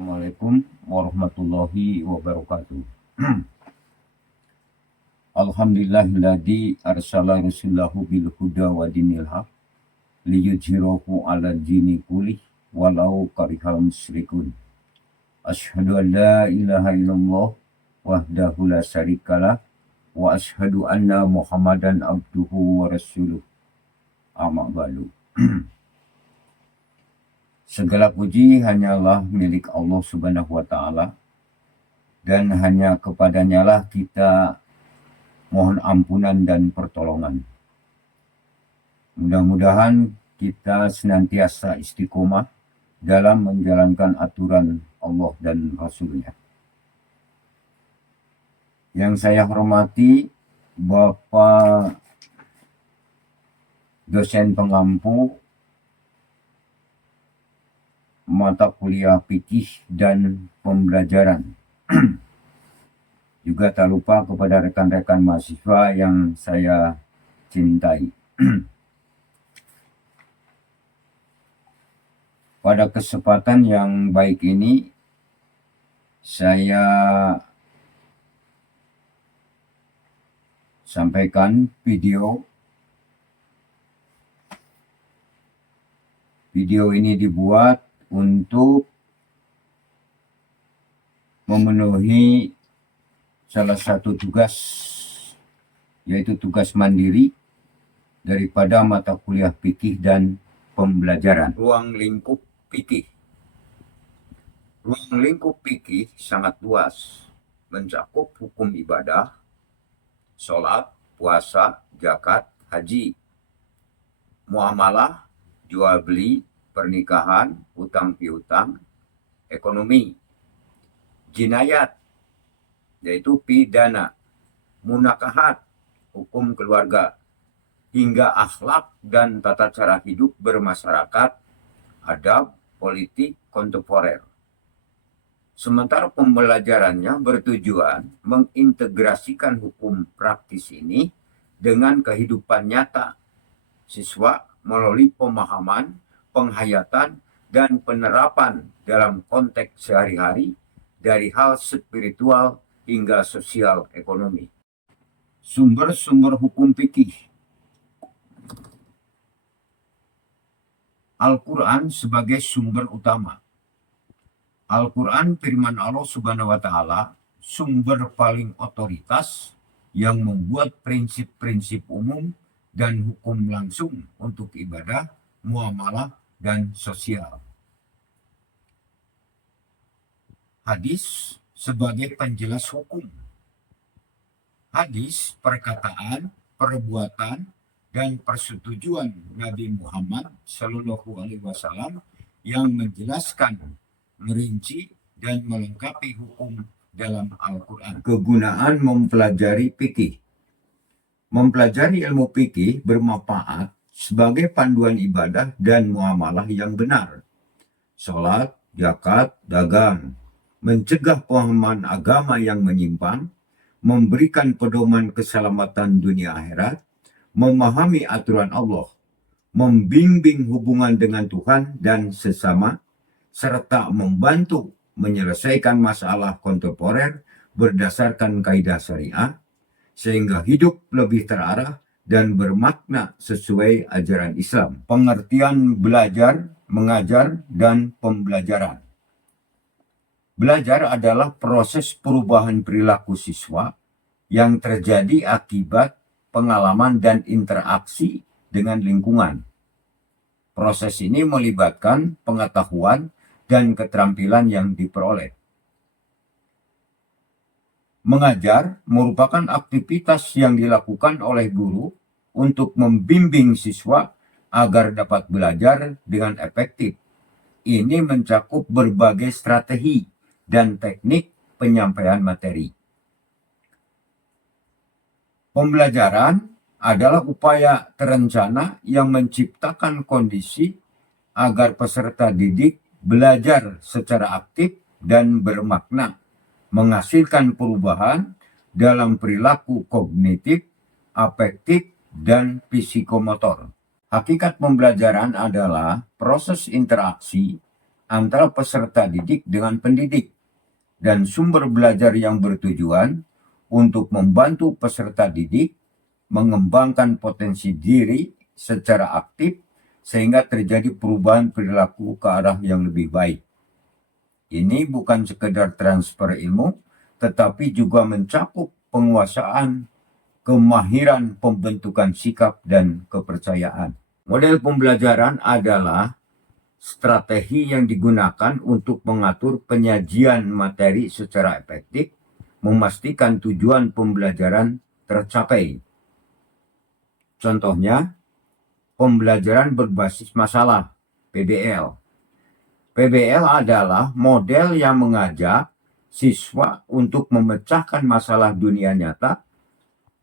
Assalamualaikum warahmatullahi wabarakatuh. Alhamdulillahilladzi arsala rasulahu bil huda wa dinil haq liyudhhirahu 'ala dini kullih walau karihal musyrikun. Asyhadu an la ilaha illallah wahdahu la syarikalah wa asyhadu anna Muhammadan abduhu wa rasuluh. Amma ba'du. Segala puji hanyalah milik Allah Subhanahu wa taala, dan hanya kepadanya lah kita mohon ampunan dan pertolongan. Mudah-mudahan kita senantiasa istiqomah dalam menjalankan aturan Allah dan Rasul-Nya. Yang saya hormati Bapak dosen pengampu mata kuliah fikih dan pembelajaran. Juga tak lupa kepada rekan-rekan mahasiswa yang saya cintai. Pada kesempatan yang baik ini, saya sampaikan video ini dibuat untuk memenuhi salah satu tugas, yaitu tugas mandiri daripada mata kuliah fikih dan pembelajaran. Ruang lingkup fikih. Ruang lingkup fikih sangat luas, mencakup hukum ibadah, sholat, puasa, zakat, haji, muamalah, jual beli, pernikahan, utang piutang, ekonomi, jinayat, yaitu pidana, munakahat, hukum keluarga, hingga akhlak dan tata cara hidup bermasyarakat, adab, politik, kontemporer. Sementara pembelajarannya bertujuan mengintegrasikan hukum praktis ini dengan kehidupan nyata siswa melalui pemahaman, penghayatan, dan penerapan dalam konteks sehari-hari dari hal spiritual hingga sosial ekonomi. Sumber-sumber hukum fikih. Al-Quran sebagai sumber utama. Al-Quran firman Allah Subhanahu wa taala, sumber paling otoritas yang membuat prinsip-prinsip umum dan hukum langsung untuk ibadah, muamalah, dan sosial. Hadis sebagai penjelas hukum. Hadis perkataan, perbuatan, dan persetujuan Nabi Muhammad Shallallahu Alaihi Wasallam yang menjelaskan, merinci, dan melengkapi hukum dalam Al-Quran. Kegunaan mempelajari fikih. Mempelajari ilmu fikih bermanfaat sebagai panduan ibadah dan muamalah yang benar. Sholat, zakat, dagang, mencegah pemahaman agama yang menyimpang, memberikan pedoman keselamatan dunia akhirat, memahami aturan Allah, membimbing hubungan dengan Tuhan dan sesama, serta membantu menyelesaikan masalah kontemporer berdasarkan kaidah syariah, sehingga hidup lebih terarah dan bermakna sesuai ajaran Islam. Pengertian belajar, mengajar, dan pembelajaran. Belajar adalah proses perubahan perilaku siswa yang terjadi akibat pengalaman dan interaksi dengan lingkungan. Proses ini melibatkan pengetahuan dan keterampilan yang diperoleh. Mengajar merupakan aktivitas yang dilakukan oleh guru untuk membimbing siswa agar dapat belajar dengan efektif. Ini mencakup berbagai strategi dan teknik penyampaian materi. Pembelajaran adalah upaya terencana yang menciptakan kondisi agar peserta didik belajar secara aktif dan bermakna, menghasilkan perubahan dalam perilaku kognitif, afektif, dan psikomotor. Hakikat pembelajaran adalah proses interaksi antara peserta didik dengan pendidik, dan sumber belajar yang bertujuan untuk membantu peserta didik mengembangkan potensi diri secara aktif sehingga terjadi perubahan perilaku ke arah yang lebih baik. Ini bukan sekedar transfer ilmu, tetapi juga mencakup penguasaan, kemahiran pembentukan sikap, dan kepercayaan. Model pembelajaran adalah strategi yang digunakan untuk mengatur penyajian materi secara efektif, memastikan tujuan pembelajaran tercapai. Contohnya, pembelajaran berbasis masalah, PBL. PBL adalah model yang mengajak siswa untuk memecahkan masalah dunia nyata,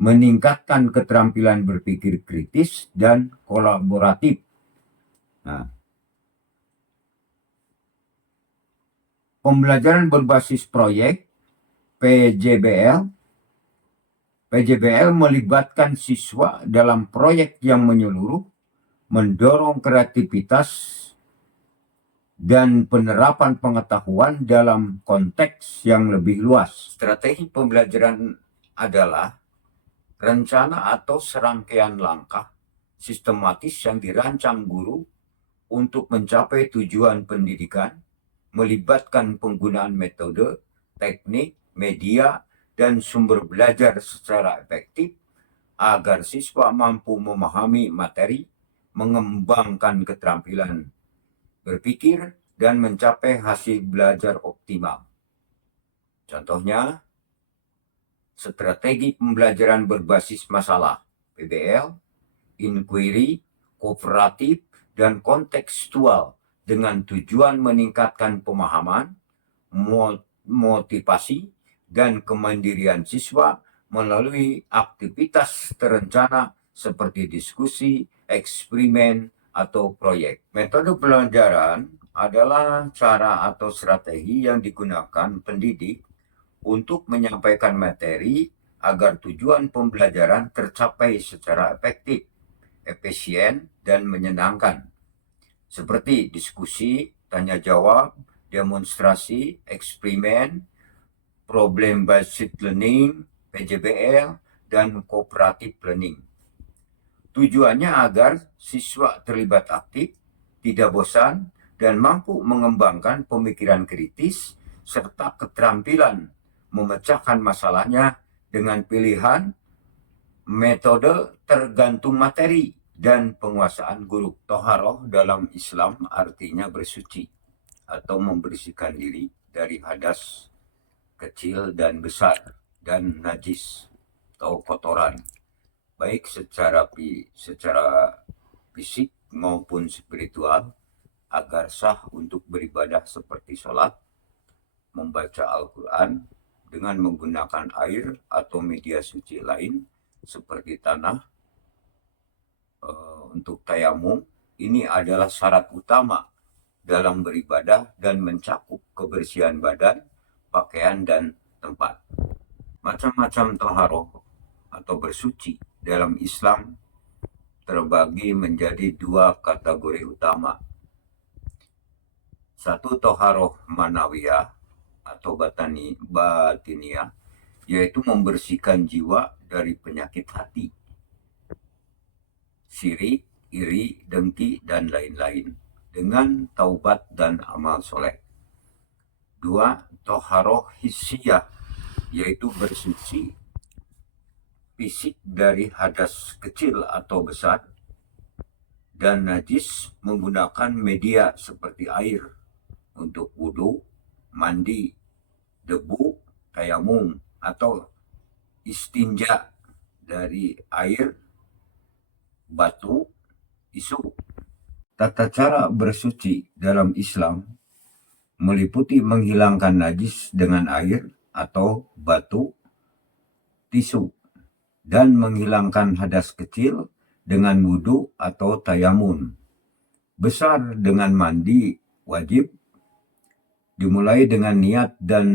meningkatkan keterampilan berpikir kritis dan kolaboratif. Nah, pembelajaran berbasis proyek, PJBL. PJBL melibatkan siswa dalam proyek yang menyeluruh, mendorong kreativitas dan penerapan pengetahuan dalam konteks yang lebih luas. Strategi pembelajaran adalah rencana atau serangkaian langkah sistematis yang dirancang guru untuk mencapai tujuan pendidikan, melibatkan penggunaan metode, teknik, media, dan sumber belajar secara efektif agar siswa mampu memahami materi, mengembangkan keterampilan berpikir, dan mencapai hasil belajar optimal. Contohnya, strategi pembelajaran berbasis masalah, PBL, inquiry, kooperatif, dan kontekstual dengan tujuan meningkatkan pemahaman, motivasi, dan kemandirian siswa melalui aktivitas terencana seperti diskusi, eksperimen, atau proyek. Metode pembelajaran adalah cara atau strategi yang digunakan pendidik untuk menyampaikan materi agar tujuan pembelajaran tercapai secara efektif, efisien, dan menyenangkan. Seperti diskusi, tanya jawab, demonstrasi, eksperimen, problem based learning, PJBL, dan cooperative learning. Tujuannya agar siswa terlibat aktif, tidak bosan, dan mampu mengembangkan pemikiran kritis serta keterampilan memecahkan masalahnya dengan pilihan metode tergantung materi dan penguasaan guru. Toharoh dalam Islam artinya bersuci atau membersihkan diri dari hadas kecil dan besar dan najis atau kotoran, baik secara fisik maupun spiritual, agar sah untuk beribadah seperti sholat, membaca Al-Quran dengan menggunakan air atau media suci lain seperti tanah. Untuk tayamum, ini adalah syarat utama dalam beribadah dan mencakup kebersihan badan, pakaian, dan tempat. Macam-macam toharoh atau bersuci dalam Islam terbagi menjadi dua kategori utama. Satu, toharoh manawiyah atau batiniah, yaitu membersihkan jiwa dari penyakit hati, syirik, iri, dengki, dan lain-lain dengan taubat dan amal soleh. Dua, toharoh hissiyah, yaitu bersuci fisik dari hadas kecil atau besar dan najis menggunakan media seperti air untuk wudhu, mandi, debu, tayamum, atau istinja dari air, batu, tisu. Tata cara bersuci dalam Islam meliputi menghilangkan najis dengan air atau batu, tisu, dan menghilangkan hadas kecil dengan wudhu atau tayamun. Besar dengan mandi wajib, dimulai dengan niat dan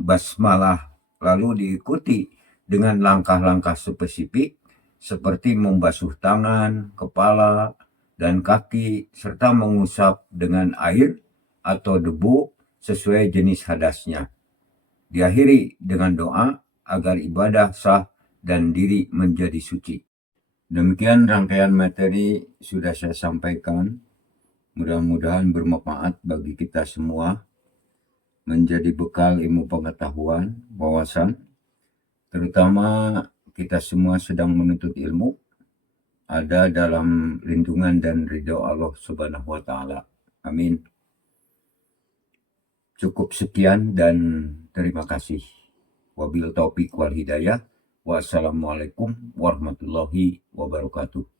basmalah, lalu diikuti dengan langkah-langkah spesifik seperti membasuh tangan, kepala, dan kaki, serta mengusap dengan air atau debu sesuai jenis hadasnya. Diakhiri dengan doa agar ibadah sah dan diri menjadi suci. Demikian rangkaian materi sudah saya sampaikan. Mudah-mudahan bermanfaat bagi kita semua, menjadi bekal ilmu pengetahuan, wawasan, terutama kita semua sedang menuntut ilmu, ada dalam lindungan dan ridho Allah Subhanahu wa Ta'ala. Amin. Cukup sekian dan terima kasih. Wabil taufiq wal hidayah. Wassalamualaikum warahmatullahi wabarakatuh.